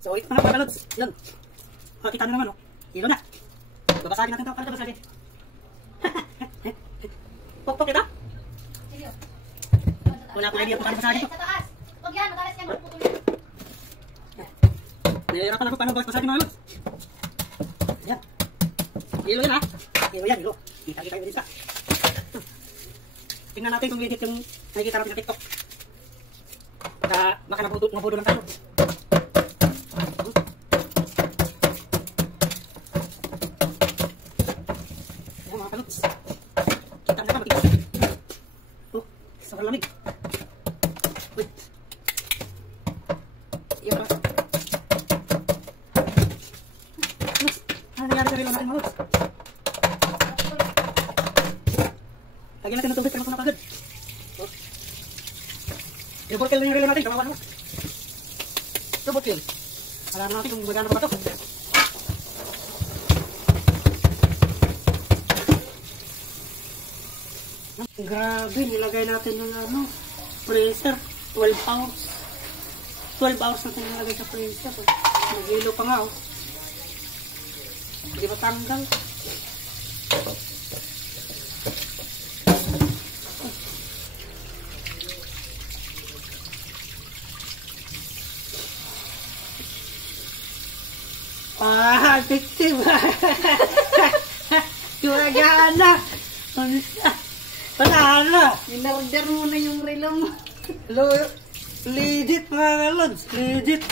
So, ito na mga kalods. Yan. Makita nyo naman, oh. Hilo na. Babasagin natin ito. Ano ito babasagin? Pok-pok ito? Wala akong idea kung paano basagin ito. Sa taas. Huwag yan. Matalas yan. Magpupulin. Nahihirapan ako paano basagin mga kalods. Yan. Hilo yan, ha? Hilo yan, hilo. Kita-kita yung isa. Tingnan natin kung edit yung nakikita natin sa TikTok. Baka nabudo lang tayo. Ayan mga kalods. Kita na ka, makita. Oh, sobrang lamig. Uy. Iyo pa. Ano nangyari sa relo natin mga kalods? Lagyan natin ng tubig para makapagod. Oh. Double kill na yung relo natin, kawawa naman. Double kill. Alam natin kung magana pa ba ito. Grabe, nilagay natin ng ano, freezer. 12 hours. 12 hours natin nilagay sa freezer. Oh. Naghilo pa nga, oh. Hindi matanggal. Addictive. Gumagana. Panalo. Inorder mo na yung relo mo. Legit mga kalods. Legit.